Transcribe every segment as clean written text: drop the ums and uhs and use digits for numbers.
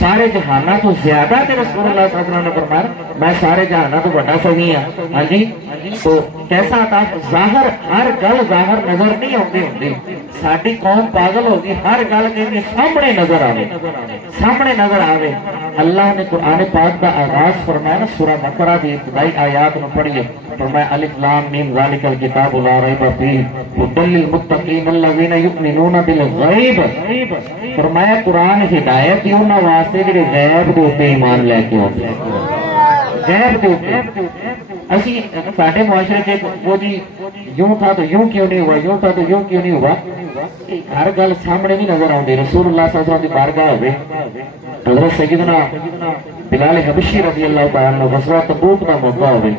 سارے جہانہ تو زیادہ تے رسول اللہ صلی اللہ علیہ وسلم نے فرمایا میں سارے جہانہ تو بڑا سہی ہاں. ہاں جی تو کیسا عطا ظاہر ہر گل ظاہر نظر نہیں آتی ہوتی. ساری قوم پاگل ہوگی ہر گل کہ سامنے نظر آوے سامنے نظر آوے. اللہ نے قرآن پاک کا آغاز فرمایا نا سورہ بقرہ کی ابتدائی آیات میں پڑھیے فرمایا الف لام میم ذالک الکتاب لا ریب فیہ ھدی للمتقین الذین یؤمنون بالغیب. فرمایا قرآن ہدایت ہی انہاں واسطے جڑے غیب دے اوپر ایمان لے کے ہوتے ہیں. غیب دے اوپر اسی ساڈے معاشرے چ وہ جی یوں تھا تو یوں کیوں نہیں ہوا یوں تھا تو یوں کیوں نہیں ہوا. ہر گل سامنے نہیں نظر آتی. رسول اللہ صلی اللہ علیہ وسلم کی بارگاہ ہوئے حضرت سیدنا بلال حبشی رضی اللہ تعالیٰ عنہ غزوہ تبوک کا موقع ہوئے.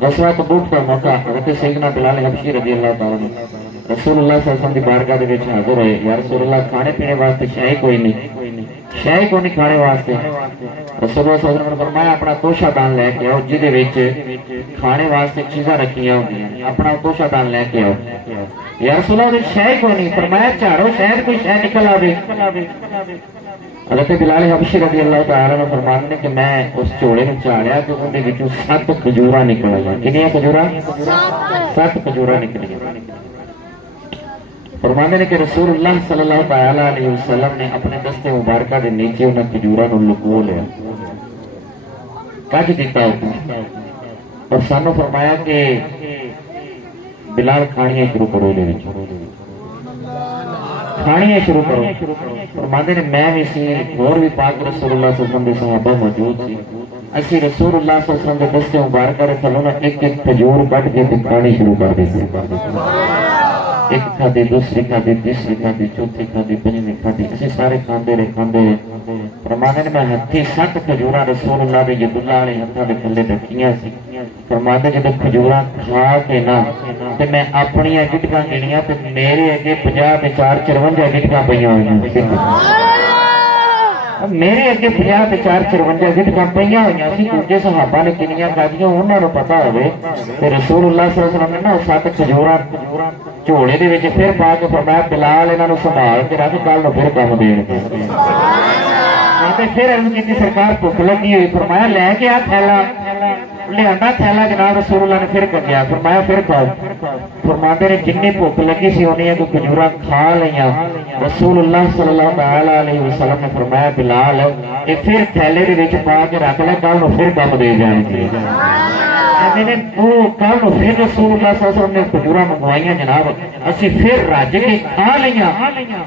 غزوہ تبوک کا موقع حضرت سیدنا بلال حبشی رضی اللہ تعالیٰ عنہ رسول اللہ صلی اللہ علیہ وسلم کی بارگاہ دے وچ حاضر ہوئے. یا رسول اللہ کھانے پینے واسطے شے کوئی نہیں کھانے واسطے. رسول اللہ صلی اللہ علیہ وسلم نے فرمایا اپنا توشہ دان لے کے آؤ جہدے وچ کھانے واسطے چیزاں رکھیاں ہوندیاں اپنا توشہ دان لے کے آؤ. یا رسول اللہ شے کوئی نہیں. فرمایا جھاڑو شاید کوئی شے نکل آوے. حضرت بلال حبشی رضی اللہ تعالیٰ نے فرماتے ہیں کہ میں اس چوڑے میں چاڑیا تو ان کے 7 کھجوراں نکل آئی. کنیاں کھجوراں؟ 7 کھجوراں نکلی. فرماتے ہیں کہ رسول اللہ صلی اللہ تعالیٰ علیہ وسلم نے اپنے دستے مبارکہ کے نیچے انہاں کھجوراں نوں لکو لیا کج دیتا اور سانو فرمایا کہ بلال کھانیاں شروع کرو دے وچ کھانیاں شروع کرو. فرماتے ہیں میں بھی سی اور بھی پاک رسول اللہ صلی اللہ علیہ وسلم دے صحابہ موجود سی. اسی رسول اللہ صلی اللہ علیہ وسلم دے دستے مبارکہ دے تھلوں ایک ایک کھجور کٹ کے کھانی شروع کر دیتے. ایک کھادی دوسری کھادی تیسری کھادی چوتھی کھادی پنجویں کھادی اسی سارے کھاندے رہے. فرماتے ہیں میں ہتھی 7 کھجوراں رسول اللہ دے ید اللہ علیہ ہتھاں دے تھلے رکھیاں سی. فرماتے جب کھجوراں کھا کے نہ تے میں اپنی گٹکاں گنیاں تے میرے اگے 50 تے 4 54 گٹکاں پئیاں ہوئیاں. میرے اگے 50 تے 4 54 گٹکاں پئیاں ہوئیاں سی. دوجے صحابہ نے کنیاں کھادیاں انہاں نوں پتہ ہوئے تے رسول اللہ صلی اللہ علیہ وسلم نے نا 7 کھجوراں جھوڑے دے وچ پھر پا کے فرمایا بلال انہاں نوں سنبھال کے رکھ کل نوں پھر کم دین گے. پھر عرض کی سرکار بھوک لگی ہوئی. فرمایا لے کے آ تھیلا لیا تھیلا جناب رسول اللہ نے پھر کٹیا. فرمایا پھر کھاؤ. فرماتے نے جنی بھوک لگی سی انہیں کو کھجوراں کھا لیا. رسول اللہ صلی اللہ تعالی علیہ وسلم نے فرمایا بلال یہ پھر تھیلے دے وچ پا کے رکھ لے کل نوں پھر کم دے جان گے. کل پھر رسول اللہ صلی اللہ علیہ وسلم نے کھجوراں منگوائیاں جناب اسی پھر رج کے کھا لیا.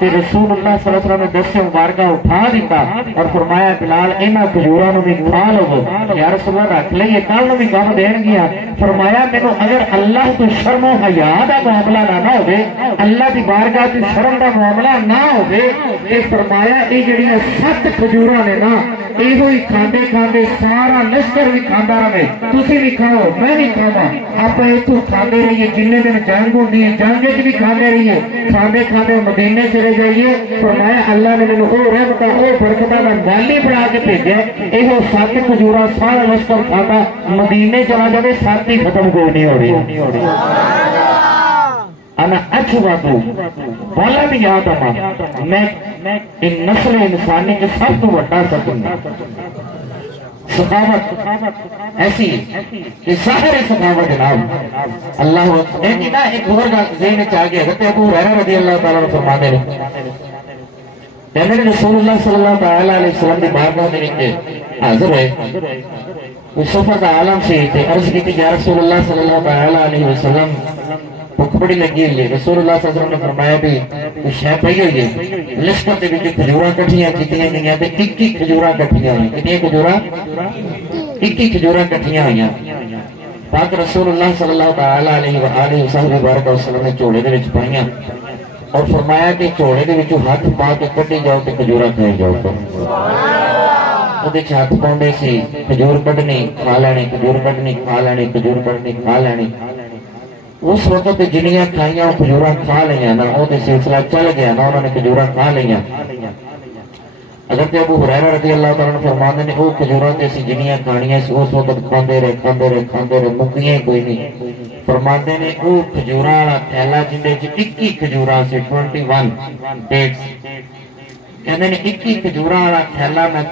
رسول اللہ صلی اللہ علیہ وسلم نے دستے مبارکہ اٹھا دیتا اور فرمایا بلال انہاں کھجوراں نوں بھی کھا لو. یا رسول اللہ رکھ لئیے کل نوں بھی کم دین گیا. فرمایا مینوں اگر اللہ تو شرم و حیا دا معاملہ نہ ہوے اللہ دی بارگاہ دی شرم دا معاملہ نہ ہوے تے فرمایا یہ جڑیاں 7 کھجوراں نے نا یہ ہی کھاندے کھاندے سارا لشکر بھی کھاندا رہے. تسی بھی کھاؤ میں بھی کھاواں آپ اتوں کھاندے رہیے. جن دن جنگ ہوندی ہے جنگ وچ بھی کھاندے رہیے. کھاندے کھاندے مدینے چلے جائیے. فرمایا اللہ نے مینوں او رحمت او برکت دا مالی بنا کے بھیجا. یہ 7 کھجوراں سارا لشکر کھاتا مدینے چلا جائے 7 ہی ختم کوئی نہیں ہو رہی. انا اچھواتو والا بھی یاد آما میں ان نسل انسانی کے سب تو بڑا سکن سخاوت ایسی کہ ظاہر سخاوت جناب اللہ ایک اور ذہن چاہ گیا. حضرت ابو ہریرہ رضی اللہ تعالیٰ عنہ فرماتے ہیں کہنے رسول اللہ صلی اللہ تعالیٰ علیہ وسلم کی بارگاہ دے وچ حاضر ہوئے. اس صفحہ کا عالم سے عرض کی کہ یا رسول اللہ صلی اللہ تعالیٰ علیہ وسلم بھوک بڑی لگی ہوئی ہے. رسول اللہ صلی اللہ علیہ وسلم نے فرمایا بھی کچھ شے پئی ہوئی ہے. لشکر دے وچ کھجوراں کٹھیاں کیتیاں گئیاں تے 21 کھجوراں کٹھیاں ہوئیاں. کتنی کھجوراں؟ 21 کھجوراں کٹھیاں ہوئیاں. پاک رسول اللہ صلی اللہ تعالیٰ علیہ وآلہ وسلم نے جھوڑے دے وچ پائیاں اور فرمایا کہ جھوڑے دے وچوں ہاتھ پا کے کڈی جاؤ تے کھجوراں کھائی جاؤ. وہ ہاتھ پاؤندے سی کھجور کڈنی کھا لینی کھجور کڈنی کھا لینی کھجور کڈنی کھا لینی. اس وقت جنیاں کھائیاں وہ کھجوراں کھا لیا نا وہ سلسلہ چل گیا نا انہوں نے کھجوراں کھا لیا. حضرت ابو ہریرہ رضی اللہ تعالیٰ عنہ فرماتے ہیں وہ کھجوراں تے سی جنیاں کھانیاں سی اس وقت کھاندے رہے مکیاں کوئی نہیں. فرماتے ہیں وہ کھجوراں والا تھیلا جن دے 21 کھجوراں سے 21 ڈیٹس ਕਹਿੰਦੇ ਨੇ 21 ਖਜੂਰਾਂ ਵਾਲਾ ਥੈਲਾ ਮੈਂ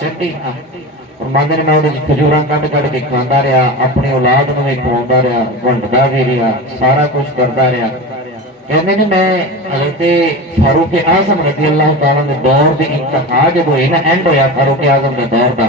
ਚੱਟੀ ਖਾ। ਫਰਮਾਉਂਦੇ ਨੇ ਮੈਂ ਉਹਦੇ ਚ ਖਜੂਰਾਂ ਕੱਢ ਕੇ ਖਾਂਦਾ ਰਿਹਾ, ਆਪਣੀ ਔਲਾਦ ਨੂੰ ਵੀ ਖਵਾਉਂਦਾ ਰਿਹਾ, ਵੰਡਦਾ ਵੀ ਰਿਹਾ, ਸਾਰਾ ਕੁਝ ਕਰਦਾ ਰਿਹਾ। ਕਹਿੰਦੇ ਨੇ ਮੈਂ ਹਜ਼ਰਤ ਫਾਰੂਕ ਆਜ਼ਮ ਰਜ਼ੀ ਅੱਲਾਹੁ ਤਾਲਾ ਦੇ ਦੌਰ ਦੀ ਇੰਤਹਾ ਜਦੋਂ ਹੋਈ ਨਾ, ਐਂਡ ਹੋਇਆ ਫਾਰੂਕ ਆਜ਼ਮ ਦੇ ਦੌਰ ਦਾ,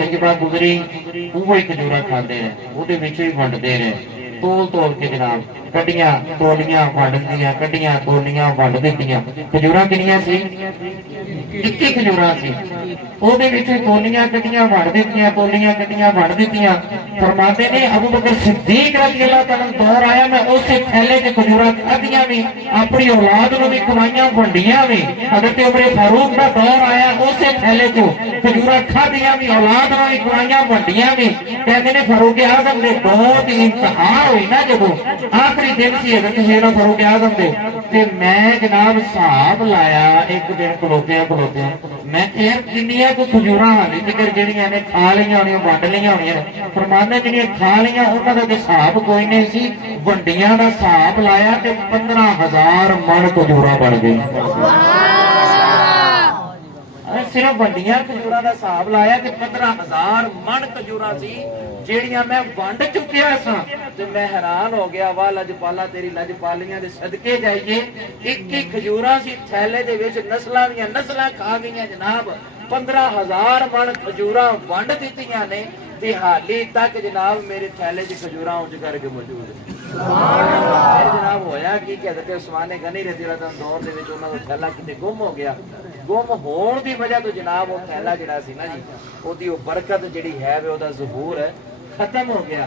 ਤਜਰਬਾ ਗੁਜ਼ਰੀ, ਉਹ ਹੀ ਖਜੂਰਾਂ ਖਾਂਦੇ ਰਹੇ, ਉਹਦੇ ਵਿੱਚ ਹੀ ਵੰਡਦੇ ਰਹੇ, ਤੋਲ ਕੇ ਜਨਾਬ, ਕੱਢੀਆਂ ਤੋਲੀਆਂ ਵੰਡ ਦਿੱਤੀਆਂ, ਕੱਢੀਆਂ ਤੋਲੀਆਂ ਵੰਡ ਦਿੱਤੀਆਂ। ਖਜੂਰਾਂ ਕਿੰਨੀਆਂ ਸੀ? 21 ਖਜੂਰਾਂ ਸੀ, ਉਹਦੇ ਵਿੱਚ ਤੋਲੀਆਂ ਕੱਢੀਆਂ ਵੰਡ ਦਿੱਤੀਆਂ, ਤੋਲੀਆਂ ਕੱਢੀਆਂ ਵੰਡ ਦਿੱਤੀਆਂ। ਫਰਮਾਉਂਦੇ ਨੇ ਅਬੂ ਬਕਰ ਸਿੱਦੀਕ ਰਜ਼ੀ ਅੱਲਾਹੁ ਤਾਲਾ ਦਾ ਦੌਰ ਆਇਆ, ਮੈਂ ਉਸੇ ਥੈਲੇ 'ਚ ਖਜੂਰਾਂ ਖਾਧੀਆਂ ਵੀ, ਆਪਣੀ ਔਲਾਦ ਨੂੰ ਵੀ ਖਵਾਈਆਂ, ਵੰਡੀਆਂ ਵੀ। ਹਜ਼ਰਤ ਉਮਰ ਫਾਰੂਕ ਦਾ ਦੌਰ ਆਇਆ, ਉਸੇ ਥੈਲੇ 'ਚੋਂ ਖਜੂਰਾਂ ਖਾਧੀਆਂ ਵੀ, ਔਲਾਦ ਨੂੰ ਵੀ ਖਵਾਈਆਂ, ਵੰਡੀਆਂ ਵੀ। ਕਹਿੰਦੇ ਨੇ ਫਾਰੂਕ ਆਜ਼ਮ ਦੇ ਦੌਰ ਦੀ ਇੰਤਹਾ ਹੋਈ ਨਾ ਜਦੋਂ, ਆਖਰੀ ਦਿਨ ਸੀ ਹਜ਼ਰਤ ਸੈਯਦਨਾ ਫਾਰੂਕ ਆਜ਼ਮ ਦੇ, ਤੇ ਮੈਂ ਜਨਾਬ ਹਿਸਾਬ ਲਾਇਆ ਇੱਕ ਦਿਨ ਖਲੋਤਿਆਂ ਮੈਂ ਕਿਹਾ ਕਿੰਨੀਆਂ ਕੁ ਖਜੂਰਾਂ ਹਾਲੇ ਤੱਕ ਜਿਹੜੀਆਂ ਨੇ ਖਾ ਲਈਆਂ ਹੋਣੀਆਂ, ਵੰਡ ਲਈਆਂ ਹੋਣੀਆਂ। ਫਰਮਾਨਾ ਜਿਹੜੀਆਂ ਖਾ ਲਈਆਂ ਉਹਨਾਂ ਦਾ ਹਿਸਾਬ ਕੋਈ ਨਹੀਂ ਸੀ, ਵੰਡੀਆਂ ਦਾ ਹਿਸਾਬ ਲਾਇਆ ਤੇ 15,000 ਮਣ ਖਜੂਰਾਂ ਬਣ ਗਈਆਂ। ਸਿਰਫ ਵੰਡੀਆਂ ਖਜੂਰਾਂ ਦਾ ਹਿਸਾਬ ਲਾਇਆ ਕਿ 15,000 ਮਣ ਖਜੂਰਾਂ ਸੀ ਜਿਹੜੀਆਂ ਮੈਂ ਵੰਡ ਚੁੱਕਿਆ ਸਾਂ। ਤੇ ਮੈਂ ਹੈਰਾਨ ਹੋ ਗਿਆ, ਵਾਹ ਲਜਪਾਲਾ ਤੇਰੀ ਲਜਪਾਲੀਆਂ ਦੇ ਸਦਕੇ ਜਾਈਏ। 21 ਖਜੂਰਾਂ ਸੀ ਥੈਲੇ ਦੇ ਵਿੱਚ, ਨਸਲਾਂ ਦੀਆਂ ਨਸਲਾਂ ਖਾ ਗਈਆਂ ਜਨਾਬ। 15,000 ਮਣ ਖਜੂਰਾਂ ਵੰਡ ਦਿੱਤੀਆਂ ਨੇ ਤੇ ਹਾਲੀ ਤੱਕ ਜਨਾਬ ਮੇਰੇ ਥੈਲੇ 'ਚ ਖਜੂਰਾਂ ਉੱਚ ਕਰਕੇ ਮੌਜੂਦ ਨੇ। ਜਨਾਬ ਹੋਇਆ ਕੀ ਕਿ ਹਜ਼ਰਤ ਉਸਮਾਨ ਗਨੀ ਰਜ਼ੀ ਅੱਲਾਹੁ ਤਾਲਾ ਦੌਰ ਦੇ ਵਿੱਚ ਉਹਨਾਂ ਦਾ ਥੈਲਾ ਕਿਤੇ ਗੁੰਮ ਹੋ ਗਿਆ। ਗੁੰਮ ਹੋਣ ਦੀ ਵਜ੍ਹਾ ਤੋਂ ਜਨਾਬ ਉਹ ਥੈਲਾ ਜਿਹੜਾ ਸੀ ਨਾ ਜੀ, ਉਹਦੀ ਉਹ ਬਰਕਤ ਜਿਹੜੀ ਹੈ ਵੇ, ਉਹਦਾ ਜ਼ਹੂਰ ਹੈ ਖਤਮ ਹੋ ਗਿਆ।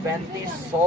3500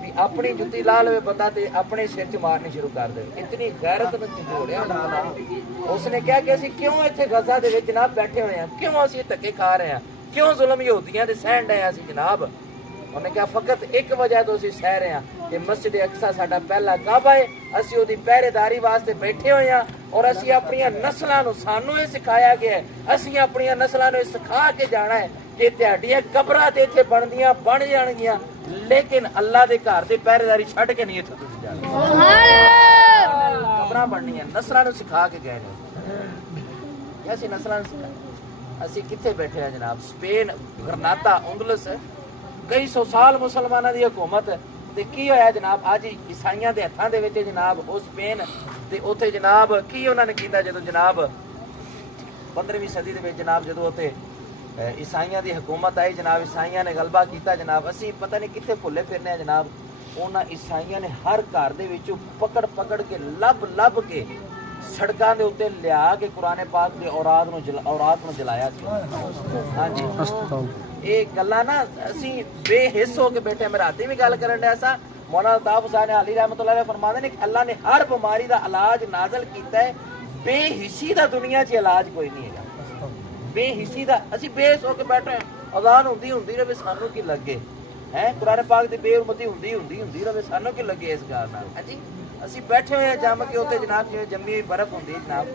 بھی اپنی جتی لا لے بندہ تے اپنے سر چ مارنی شروع کر دے. اتنی غیرت نو جھوڑیا اس نے کہا کہ اسی کیوں اتنے غزہ دے وچ جناب بیٹھے ہوئے ہیں, کیوں اسی دھکے کھا رہے ہیں, کیوں ظلم یہودیاں دے سہن رہے ہیں اسی جناب. انہوں نے کہا فقط ایک وجہ تو اسی سہ رہے ہیں کہ مسجد اقصی ساڈا پہلا کعبہ ہے, اسی وہ پہرے داری واسطے بیٹھے ہوئے ہیں اور اسی اپنی نسلاں نو سانو یہ سکھایا گیا ہے, اسی اپنی نسلاں نو یہ سکھا کے جانا ہے کہ تہاڈیاں قبراں تے اتنے بندیاں بن جان گیاں لیکن اللہ دے گھر دی پہرے داری چھڈ کے نہیں اتنے تسی جانا. قبراں بننیاں نسلاں نو سکھا کے گئے نے. اسی نسلاں نو سکھا اسی کتنے بیٹھے ہیں جناب؟ سپین, غرناطہ, اندلس, کئی سو سال مسلمانوں دی حکومت تے کی ہویا جناب اج عیسائیاں دے ہتھاں دے وچ جناب او سپین تے اوتھے جناب کی انہاں نے کیتا جدوں جناب 15ویں صدی دے وچ جناب جدوں اوتھے عیسائیاں دی حکومت آئی جناب, عیسائیاں نے غلبہ کیتا جناب. اسی پتہ نہیں کتنے بھلے پھرنے ہیں جناب. انہاں عیسائیاں نے ہر گھر دے وچوں پکڑ پکڑ کے لب کے سڑکاں دے اوتے لیا کے قرآن پاک دے اورات نو جلایا سی. ہاں جی یہ گلاں نا اسی بے حس ہو کے بیٹھے. میں راتی بھی گل کرن ڈیا سا, مولانا الطاف حسین علی رحمۃ اللہ علیہ فرماندے نے کہ اللہ نے ہر بیماری دا علاج نازل کیتا ہے, بے حسی دا دنیا 'چ علاج کوئی نہیں ہے. بے حسی دا اسی بے حس ہو کے بیٹھے ہیں, اذان ہوندی رہے سانو کی لگے ہیں, قرآن پاک دی بے حرمتی ہوندی رہے سانو کی لگے اس گل نال. ہاں جی اسی بیٹھے ہوئے جم کے اتنے جناب جی جمی ہوئی برف ہوندی جناب,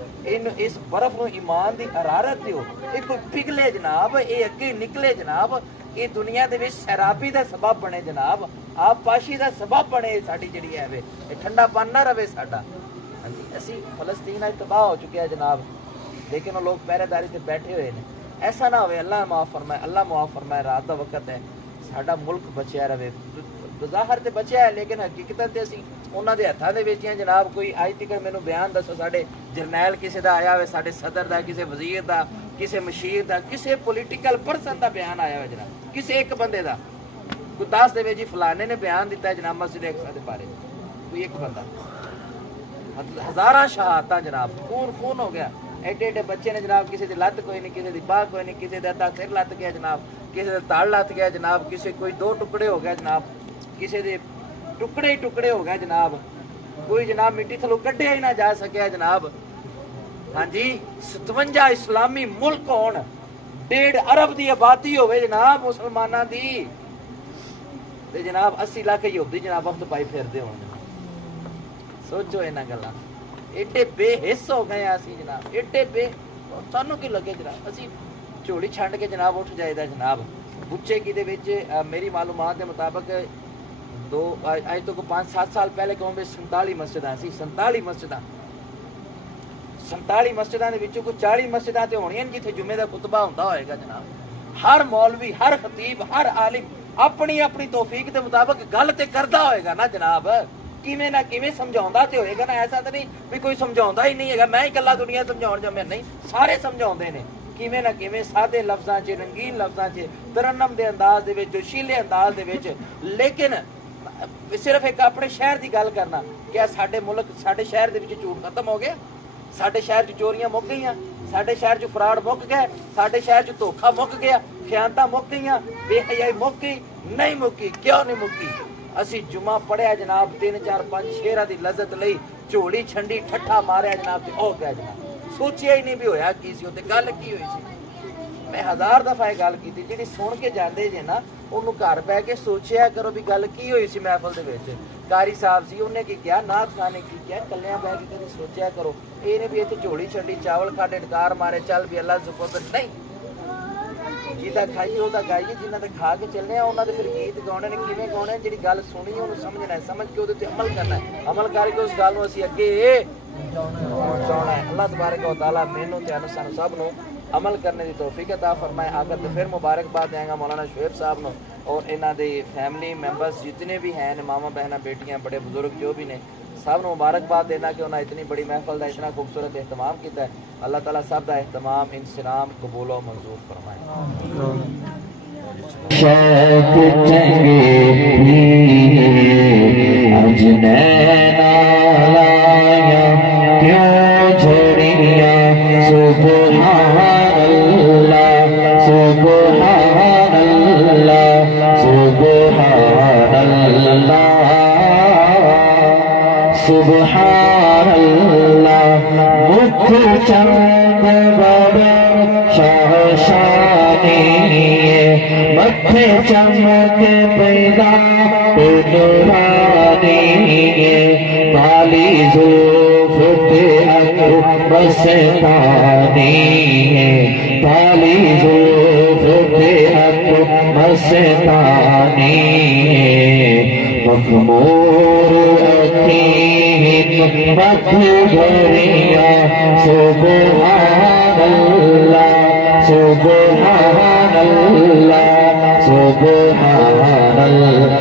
اس برف نو ایمان دی حرارت دیو, یہ کوئی پگھلے جناب, یہ اگے نکلے جناب, یہ دنیا دے وچ سیرابی دا سبب بنے جناب, آپ پاشی دا سبب بنے ساڈی جڑی ہے یہ ٹھنڈا پان نہ رہے ساڈا. اسی فلسطین اج تباہ ہو چکے ہیں جناب, لیکن وہ لوگ پہرے داری تے بیٹھے ہوئے ہیں. ایسا نہ ہوئے, اللہ معاف فرمائے, اللہ معاف فرمائے, رات دا وقت ہے, ساڈا ملک بچیا رہے. بظاہر تے بچیا ہے لیکن حقیقت تے اسی انہاں دے ہتھاں دے وچ ہیں جناب. کوئی اج تک مینوں بیان دسو ساڈے جرنیل کسے دا آیا ہوئے, ساڈے صدر دا, کسے وزیر دا, کسے مشیر دا, کسے پولیٹیکل پرسن دا بیان آیا ہوئے جناب, کسے ایک بندے دا کوئی دس دے جی فلانے نے بیان دیتا ہے جناب مسجد اقصی دے بارے, کوئی ایک بندہ. ہزاراں شہادتاں جناب, خون ہو گیا. ایڈے ایڈے بچے نے جناب, کسی دی لت کوئی نہیں, کسی دی باہ کوئی نہیں, کسی دا سر لت گیا جناب, کسی دا تڑ لت گیا جناب, کسی کوئی 2 ٹکڑے ہو گیا جناب, کسی دے ٹکڑے ہی ٹکڑے ہو گئے جناب, کوئی جناب مٹی تھلوں کڈیا ہی نہ جا سکیا جناب. ہاں جی 57 اسلامی ملک ہون, 1.5 ارب دی آبادی ہوئے جناب مسلماناں دی, تے جناب 80 لاکھ یہودی جناب وقت پائی پھردے ہون. سوچو انہاں گلاں, ایڈے بے حس ہو گئے اسی جناب, ایڈے بے, سانو کی لگے جناب اسی جھولی چھنڈ کے جناب اٹھ جائے دا جناب. بچے کی دے وچ میری معلومات دے مطابق اج تو 5-7 سال پہلے قوم میں 47 مسجداں سی, 47 مسجداں 47 مسجداں دے وچوں کوئی 40 مسجداں تے ہونیاں جتھے جمعے دا خطبہ ہوندا ہوئے گا جناب. ہر مولوی, ہر خطیب, ہر عالم اپنی اپنی توفیق دے مطابق گل تے کردا ہوئے گا نا جناب, کیویں نہ کیویں سمجھاوندا تے ہوئے گا نا. ایسا تے نہیں بھی کوئی سمجھاوندا ہی نہیں ہے, میں ہی کلا دنیا سمجھاؤن جا, میں نہیں, سارے سمجھاوندے نے کیویں نہ کیویں, سادے لفظاں 'چ, رنگین لفظاں 'چ, ترنم دے انداز دے وچ, جوشیلے انداز دے وچ. لیکن صرف ایک اپنے شہر دی گل کرنا, کیا ساڈے ملک ساڈے شہر دے وچ جھوٹ ختم ہو گیا؟ ساڈے شہر 'چ چوریاں مک گئیاں, ساڈے شہر 'چ فراڈ مک گئے, ساڈے شہر 'چ دھوکھا مک گیا, خیانتاں مک گئیاں, بے حیائی مک گئی نہیں؟ مکی کیوں نہیں مکی؟ اسی جمعہ پڑھیا جناب 3-4-5 شیراں دی لذت لئی, جھولی چھنڈی, ٹھٹھا ماریا جناب, تے او گیا جناب, سوچیا ہی نہیں بھی ہویا کی سی, تے گل کی ہوئی سی. میں 1000 دفعہ یہ گل کی, جی سن کے جاندے جے نا انہوں گھر بہ کے سوچیا کرو بھی گل کی ہوئی سی محفل دے وچ. قاری صاحب سی, انہیں کی کیا, نعت خانے کی کیا, کلیاں بہ کے کدی سوچیا کرو. یہ نہیں بھی اتنے جھولی چھڈی, چاول کھاڈے, ڈکار مارے, چل بھی اللہ زکر نہیں. جہاں کھائیے وہ گائیے, جنہیں تو کھا کے چلنے انہوں نے پھر گیت گاؤنے نے کیویں گاؤنے, جی گل سنی انہوں سمجھنا ہے, سمجھ کے وہ عمل کرنا ہے, عمل کر کے اس گل اسی اگے پہنچانا ہے. اللہ تبارک و تعالیٰ مینوں تے سانوں سب نوں عمل کرنے دی توفیق عطا فرمائے. آگر تو پھر مبارکباد دیں گا مولانا شعیب صاحب نو اور انہاں دے فیملی ممبرس جتنے بھی ہیں, ماما بہناں, بیٹیاں, بڑے بزرگ جو بھی نے, سب نو مبارکباد دینا کہ انہاں اتنی بڑی محفل دا اتنا خوبصورت اہتمام کیتا ہے. اللہ تعالیٰ سب دا اہتمام, انسلام قبول و منظور فرمائے. سبحان اللہ سبحان اللہ مکھ چند بابر شاشانی مکھے چمک پیدا نورانی کالی زلف پہ مستانی کالی زلف پہ مستانی مخمور اکھیں مکھ بھریا سبحان اللہ سبحان اللہ سبحان اللہ